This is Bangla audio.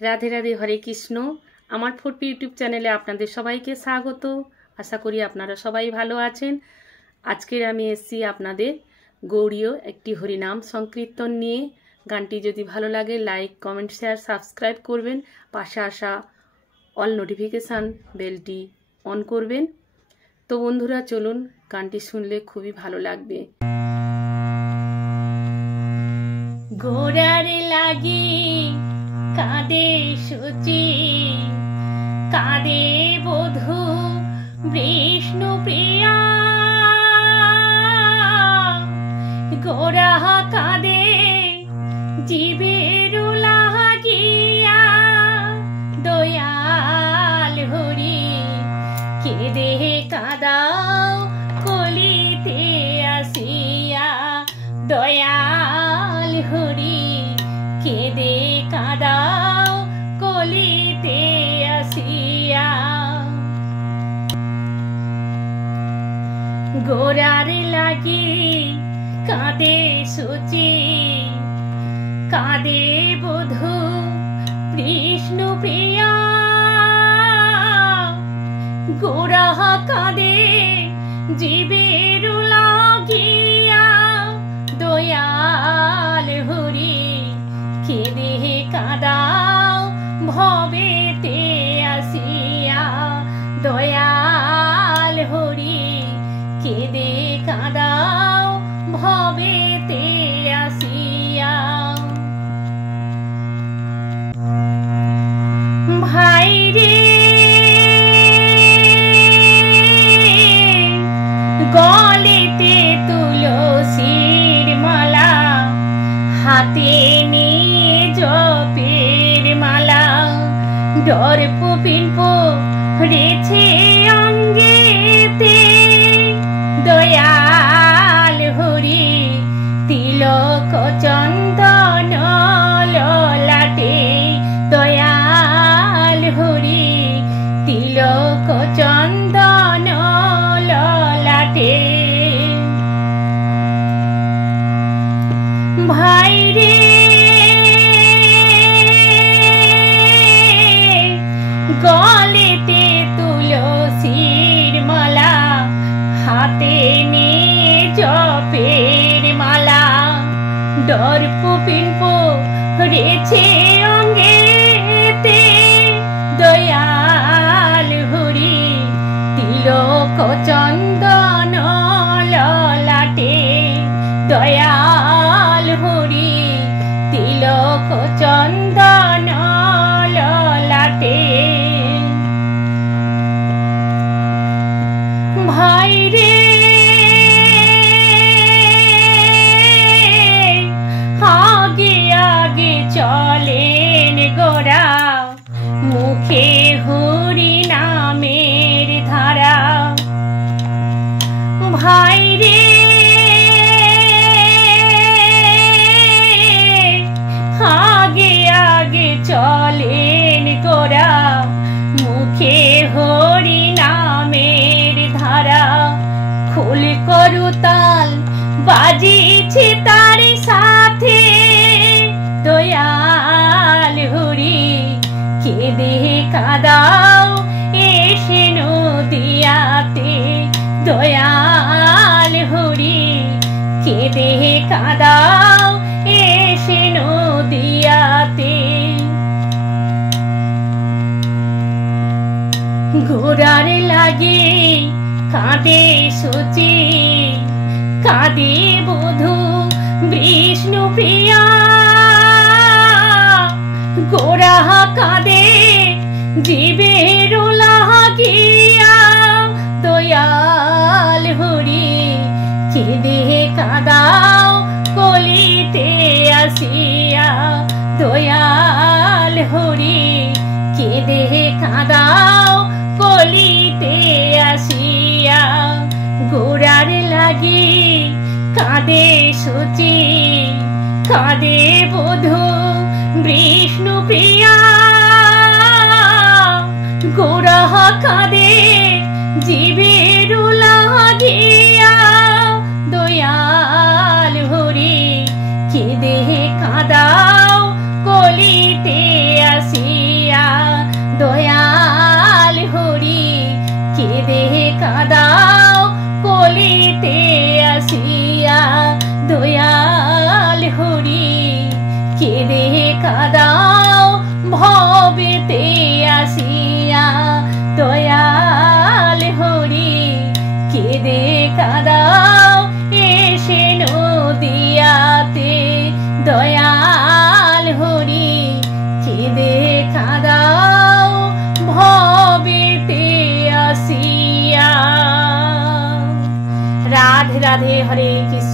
রাধে রাধে, হরে কৃষ্ণ। আমার ফুটপি ইউটিউব চ্যানেলে আপনাদের সবাইকে স্বাগত। আশা করি আপনারা সবাই ভালো আছেন। আজকের আমি এসেছি আপনাদের গৌড়ীয় একটি হরিনাম সংকীর্তন নিয়ে। গানটি যদি ভালো লাগে লাইক, কমেন্ট, শেয়ার, সাবস্ক্রাইব করবেন। পাশে আসা অল নোটিফিকেশান বেলটি অন করবেন। তো বন্ধুরা চলুন, গানটি শুনলে খুবই ভালো লাগবে। গোড়ার লাগি কাঁদে সূচি, কাঁদে বধূ বিষ্ণু প্রিয়া। গোড়া কাঁদে জীবের লাগিয়া, দয়াল হরি কেঁদে কাঁদাও কলিতে আসিয়া। দয়াল হরি কেঁদে কাঁদাও কলিতে আসিয়া। গোড়ার লাগি কাঁদে সূচি, কাঁদে বধূ বিষ্ণু প্রিয়া। গোড়া কাঁদে জীবের লাগিয়া, দয়াল হরি কেঁদে কাঁদাও ভবেতে আসিয়া। দয়াল হরি কেঁদে কাঁদাও ভবেতে আসিয়া। ভাই রে গলেতে তুলসীর মালা, হাতে নিয়ে জপের মালা। দর্প পিণ্প রেছে অঙ্গেতে, দয়াল হরি তিলক চন্দন ললাটে। দয়াল হরি তিলক চন্দন ললাটে। ভাই রে গলেতে তুলসীর মালা, হাতে নিয়ে জপের মালা। দর্প পিণ্প রেছে অঙ্গেতে, দয়াল হরি তিলক চন্দন ললাটে। দয়াল হরি তিলক চন্দন ললাটে। ভাই রে আগে আগে চলেন গোরা, মুখে হরি নামের ধারা। ভাই রে আগে আগে চলেন গোরা, মুখে হরি নামের ধারা। খোল করতাল বাজিছে তার সাথে, দয়াল হরি কেঁদে কাঁদাও এসে নদিয়াতে। দয়াল হরি কেঁদে কাঁদাও এসে নদিয়াতে। গোড়ার লাগে কাঁদে সূচি, কাঁদে বধূ বিষ্ণু প্রিয়া। গোড়া কাঁদে জীবের লাগিয়া, দয়াল হরি কেঁদে কাঁদাও কলিতে আসিয়া। দয়াল হরি কেঁদে কাঁদাও কলিতে আসিয়া। গোড়ার লাগি কাঁদে সূচি, কাঁদে বধূ বিষ্ণু প্রিয়া। গোড়া কাঁদে জীবের লাগিয়া, দয়াল হরি কেঁদে কাঁদাও কলিতে আসিয়া। দয়াল হরি কেঁদে কাঁদাও কলিতে আসিয়া, দয়াল হরি কেঁদে কাঁদাও ভবেতে আসিয়া, দয়াল হরি কেঁদে কাঁদাও এসে নদিয়াতে, দয়াল হরি কেঁদে কাঁদাও ভবেতে আসিয়া। রাধে রাধে, হরে কৃষ্ণ।